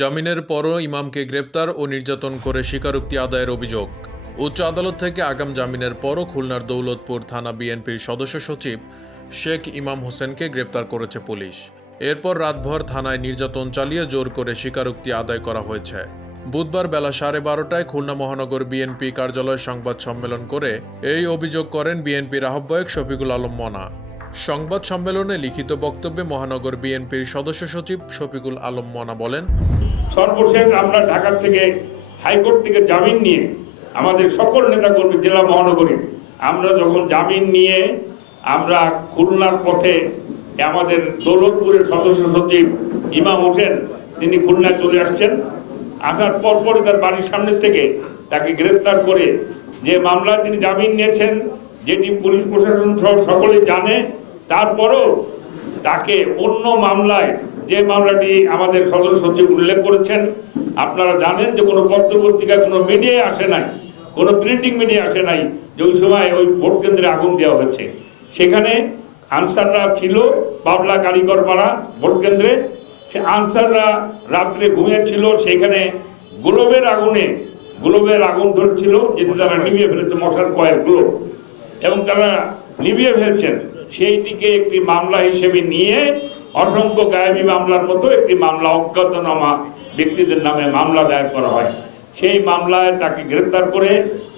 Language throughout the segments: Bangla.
জামিনের পরও ইমামকে গ্রেপ্তার ও নির্যাতন করে স্বীকারোক্তি আদায়ের অভিযোগ। উচ্চ আদালত থেকে আগাম জামিনের পরও খুলনার দৌলতপুর থানা বিএনপির সদস্য সচিব শেখ ইমাম হোসেনকে গ্রেপ্তার করেছে পুলিশ। এরপর রাতভর থানায় নির্যাতন চালিয়ে জোর করে স্বীকারোক্তি আদায় করা হয়েছে। বুধবার বেলা 12:30টায় খুলনা মহানগর বিএনপি কার্যালয়ে সংবাদ সম্মেলন করে এই অভিযোগ করেন বিএনপির আহ্বায়ক শফিকুল আলম মনা। সংবাদ সম্মেলনে লিখিত বক্তব্যে মহানগর বিএনপির সদস্য সচিব শফিকুল আলম মনা বলেন, সর্বশেষ আমরা ঢাকা থেকে হাইকোর্ট থেকে জামিন নিয়ে আমাদের সকল নেতাকর্মী জেলা মহানগরী আমরা যখন জামিন নিয়ে আমরা খুলনার পথে আমাদের দৌলতপুরের সদস্য সচিব ইমাম হোসেন তিনি খুলনায় চলে আসছেন। আসার পরপরই তার বাড়ির সামনে থেকে তাকে গ্রেফতার করে যে মামলায় তিনি জামিন নিয়েছেন, যেটি পুলিশ প্রশাসন সহ সকলে জানে, তারপরও তাকে অন্য মামলায় যে মামলাটি আমাদের সদস্য সচিব উল্লেখ করেছেন, আপনারা জানেন যে কোনো পত্রপত্রিকা কোনো মিডিয়ায় আসে নাই, কোনো প্রিন্টিং মিডিয়া আসে নাই যে ওই সময় ওই ভোট কেন্দ্রে আগুন দেওয়া হয়েছে। সেখানে আনসাররা ছিল বাবলা কারিগর পাড়া ভোট কেন্দ্রে। সে আনসাররা রাত্রে ঘুমিয়েছিল, সেখানে গ্লোবের আগুন ধরছিল, যেটি তারা নিভিয়ে ফেলেছে, মশার কয়েকগুলো, এবং তারা নিভিয়ে ফেলছেন। সেইটিকে একটি মামলা হিসেবে নিয়ে অসংখ্য গায়েবী মামলার মতো একটি মামলা অজ্ঞাতনামা ব্যক্তিদের নামে মামলা দায়ের করা হয়। সেই মামলায় তাকে গ্রেফতার করে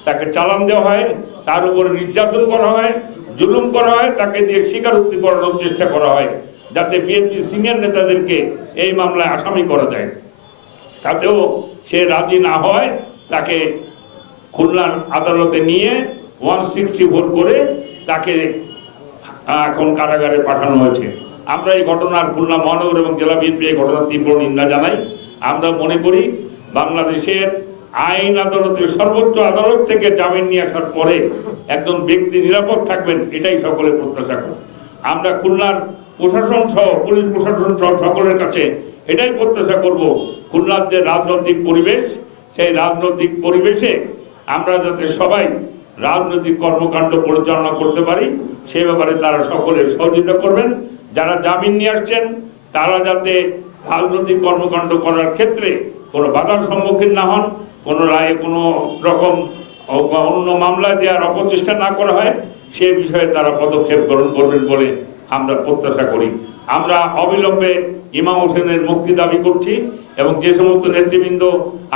তাকে চালান দেওয়া হয়, তার উপরে নির্যাতন করা হয়, জুলুম করা হয়, তাকে দিয়ে স্বীকারোক্তি করানোর চেষ্টা করা হয় যাতে বিএনপি সিনিয়র নেতাদেরকে এই মামলায় আসামি করা যায়। তাতেও সে রাজি না হয়, তাকে খুলনার আদালতে নিয়ে 164 করে তাকে এখন কারাগারে পাঠানো হয়েছে। আমরা এই ঘটনার খুলনা মহানগর এবং জেলা বিএনপি এই ঘটনার তীব্র নিন্দা জানাই। আমরা মনে করি বাংলাদেশের আইন আদালতের সর্বোচ্চ আদালত থেকে জামিন নিয়ে আসার পরে একজন ব্যক্তি নিরাপদ থাকবেন, এটাই সকলে প্রত্যাশা করি। আমরা খুলনার প্রশাসন সহ পুলিশ প্রশাসন সহ সকলের কাছে এটাই প্রত্যাশা করব, খুলনার যে রাজনৈতিক পরিবেশ, সেই রাজনৈতিক পরিবেশে আমরা যাতে সবাই রাজনৈতিক কর্মকাণ্ড পরিচালনা করতে পারি, সে ব্যাপারে তারা সকলে সহযোগিতা করবেন। যারা জামিন নিয়ে আসছেন তারা যাতে রাজনৈতিক কর্মকাণ্ড করার ক্ষেত্রে কোনো বাধার সম্মুখীন না হন, কোনো রায়ে কোনো রকম অন্য মামলায় দেওয়ার অপচেষ্টা না করা হয়, সে বিষয়ে তারা পদক্ষেপ গ্রহণ করবেন বলে আমরা প্রত্যাশা করি। আমরা অবিলম্বে ইমাম হোসেনের মুক্তি দাবি করছি এবং যে সমস্ত নেতৃবৃন্দ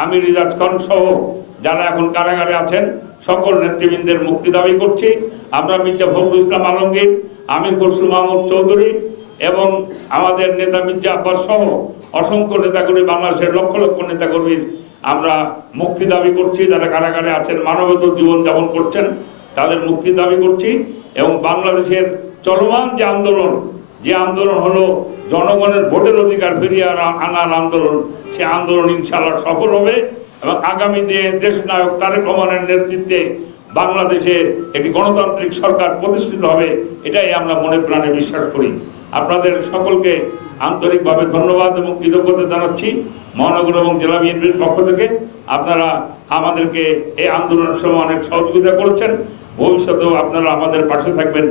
আমির রিজাজ খান সহ যারা এখন কারাগারে আছেন সকল নেতৃবৃন্দের মুক্তি দাবি করছি। আমরা মির্জা ফখরুল ইসলাম আলমগীর, আমির খসরু মাহমুদ চৌধুরী এবং আমাদের নেতা মির্জা আব্বাস সহ অসংখ্য নেতাকর্মী, বাংলাদেশের লক্ষ লক্ষ নেতাকর্মীর আমরা মুক্তি দাবি করছি। যারা কারাগারে আছেন, মানবত জীবনযাপন করছেন, তাদের মুক্তি দাবি করছি। এবং বাংলাদেশের চলমান যে আন্দোলন হলো জনগণের ভোটের অধিকার ফিরিয়ে আনার আন্দোলন, সে আন্দোলন ইনশাআল্লাহ সফল হবে এবং আগামী দিনে দেশ নায়ক তারেক রহমানের নেতৃত্বে বাংলাদেশে একটি গণতান্ত্রিক সরকার প্রতিষ্ঠিত হবে, এটাই আমরা মনে প্রাণে বিশ্বাস করি। আপনাদের সকলকে আন্তরিকভাবে ধন্যবাদ এবং কৃতজ্ঞতা জানাচ্ছি মহানগর এবং জেলা বিএনপির পক্ষ থেকে। আপনারা আমাদেরকে এই আন্দোলনের সময় অনেক সহযোগিতা করেছেন, ভবিষ্যতেও আপনারা আমাদের পাশে থাকবেন।